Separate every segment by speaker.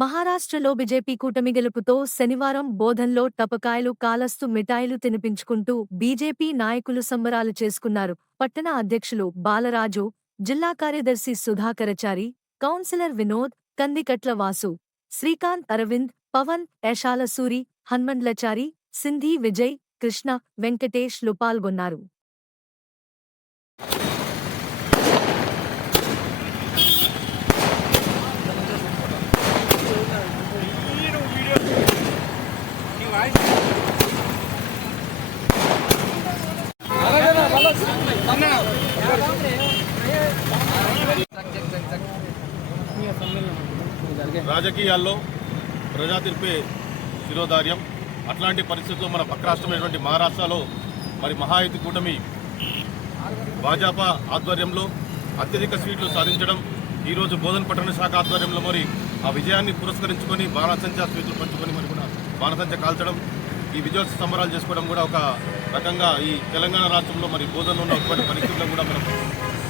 Speaker 1: మహారాష్ట్రలో బీజేపీ కూటమి గెలుపుతో శనివారం బోధన్లో టపకాయలు కాలస్తు మిఠాయిలు తినిపించుకుంటూ బీజేపీ నాయకులు సంబరాలు చేసుకున్నారు. పట్టణ అధ్యక్షులు బాలరాజు జిల్లా కార్యదర్శి సుధాకరచారి కౌన్సిలర్ వినోద్ కందికట్ల వాసు శ్రీకాంత్ అరవింద్ పవన్ యశాలసూరి హన్మండ్లచారి సింధీ విజయ్ కృష్ణ వెంకటేష్లు పాల్గొన్నారు.
Speaker 2: రాజకీయాల్లో ప్రజా తీర్పే శిరోధార్యం. అట్లాంటి పరిస్థితుల్లో మన పక్క రాష్ట్రమైనటువంటి మహారాష్ట్రలో మరి మహాయుతి కూటమి భాజపా ఆధ్వర్యంలో అత్యధిక సీట్లు సాధించడం ఈరోజు బోధన పట్టణ శాఖ ఆధ్వర్యంలో మరి ఆ విజయాన్ని పురస్కరించుకొని బాణసంచా స్వీట్లు పంచుకొని మరి కూడా బాణసంచ కాల్చడం ఈ విజయోత్సవ సంబరాలు చేసుకోవడం కూడా ఒక రకంగా ఈ తెలంగాణ రాష్ట్రంలో మరి బోధనలో ఉన్నటువంటి పరిస్థితుల్లో కూడా మనం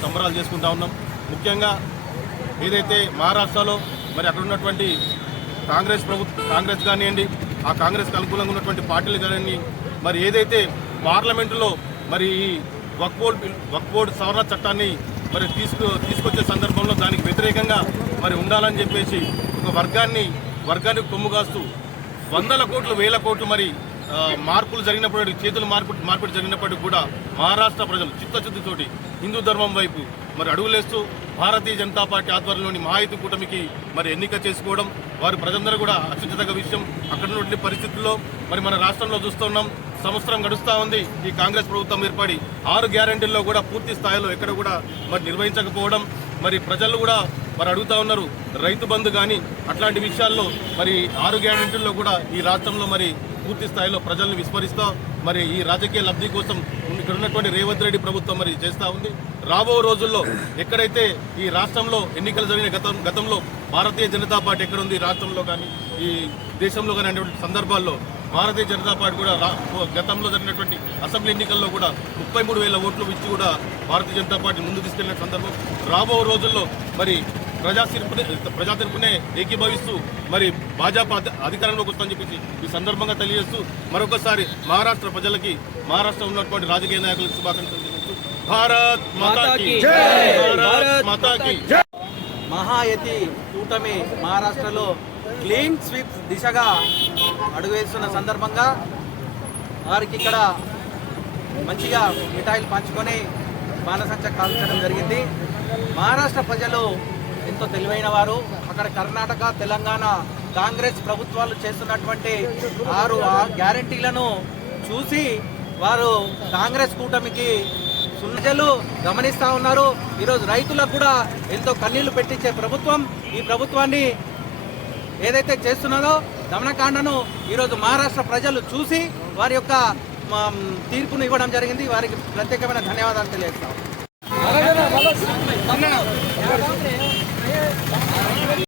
Speaker 2: సంబరాలు చేసుకుంటా ఉన్నాం. ముఖ్యంగా ఏదైతే మహారాష్ట్రలో మరి అక్కడ ఉన్నటువంటి కాంగ్రెస్ ప్రభుత్వం కాంగ్రెస్ కానివ్వండి ఆ కాంగ్రెస్కి అనుకూలంగా ఉన్నటువంటి పార్టీలు కానివ్వండి మరి ఏదైతే పార్లమెంటులో మరి ఈ వక్బోర్డ్ వక్బోర్డ్ బిల్- సవరణ చట్టాన్ని మరి తీసుకు తీసుకొచ్చే సందర్భంలో దానికి వ్యతిరేకంగా మరి ఉండాలని చెప్పేసి ఒక వర్గాన్ని వర్గానికి కొమ్ము కాస్తూ వందల కోట్లు వేల కోట్లు మరి మార్పులు జరిగినప్పుడు చేతులు మార్పు మార్పిడి జరిగినప్పటికీ కూడా మహారాష్ట్ర ప్రజలు చిత్తశుద్ధితోటి హిందూ ధర్మం వైపు మరి అడుగులేస్తూ భారతీయ జనతా పార్టీ ఆధ్వర్యంలోని మహాయుతి కూటమికి మరి ఎన్నిక చేసుకోవడం వారు ప్రజలందరూ కూడా అత్యుత్తగ విషయం అక్కడ నుండి పరిస్థితుల్లో మరి మన రాష్ట్రంలో చూస్తున్నాం సంవత్సరం గడుస్తూ ఉంది. ఈ కాంగ్రెస్ ప్రభుత్వం ఏర్పడి ఆరు గ్యారంటీల్లో కూడా పూర్తి స్థాయిలో ఎక్కడ కూడా మరి నిర్వహించకపోవడం మరి ప్రజలు కూడా మరి అడుగుతా ఉన్నారు. రైతు బంధు కానీ అట్లాంటి విషయాల్లో మరి ఆరు గ్యారెంటీల్లో కూడా ఈ రాష్ట్రంలో మరి పూర్తి స్థాయిలో ప్రజలను విస్మరిస్తూ మరి ఈ రాజకీయ లబ్ధి కోసం ఇక్కడ ఉన్నటువంటి రేవంత్ రెడ్డి ప్రభుత్వం మరి చేస్తూ ఉంది. రాబో రోజుల్లో ఎక్కడైతే ఈ రాష్ట్రంలో ఎన్నికలు జరిగిన గతం గతంలో భారతీయ జనతా పార్టీ ఎక్కడ ఉంది రాష్ట్రంలో కానీ ఈ దేశంలో కానీ అనేటువంటి సందర్భాల్లో భారతీయ జనతా పార్టీ కూడా రా- గతంలో జరిగినటువంటి అసెంబ్లీ ఎన్నికల్లో కూడా ముప్పై మూడు వేల ఓట్లు ఇచ్చి కూడా భారతీయ జనతా పార్టీ ముందు తీసుకెళ్ళిన సందర్భం. రాబో రోజుల్లో మరి ప్రజా తీర్పునే ప్రజా తీర్పునే ఏకీభవిస్తూ మరి భాజపా అధి- అధికారంలోకి వస్తుందని చెప్పేసి ఈ సందర్భంగా తెలియజేస్తూ మరొకసారి మహారాష్ట్ర ప్రజలకి మహారాష్ట్ర ఉన్నటువంటి రాజకీయ నాయకులకు శుభాకాంక్షలు తెలియజేస్తూ భారత్ మాతాకి భారత్ మాతాకి
Speaker 3: మహాయతి కూటమి మహారాష్ట్రలో క్లీన్ స్వీప్ దిశగా అడుగువేస్తున్న సందర్భంగా వారికి ఇక్కడ మంచిగా మిఠాయిలు పంచుకొని బాణసంచ కాల్చడం జరిగింది. మహారాష్ట్ర ప్రజలు ఎంతో తెలివైన వారు. అక్కడ కర్ణాటక తెలంగాణ కాంగ్రెస్ ప్రభుత్వాలు చేస్తున్నటువంటి ఆరు ఆ గ్యారంటీలను చూసి వారు కాంగ్రెస్ కూటమికి ప్రజలు గమనిస్తా ఉన్నారు. ఈరోజు రైతులకు కూడా ఎంతో కన్నీళ్ళు పెట్టించే ప్రభుత్వం. ఈ ప్రభుత్వాన్ని ఏదైతే చేస్తున్నదో దమనకాండను ఈరోజు మహారాష్ట్ర ప్రజలు చూసి వారి యొక్క తీర్పును ఇవ్వడం జరిగింది. వారికి ప్రత్యేకమైన ధన్యవాదాలు తెలియజేస్తాం 早く。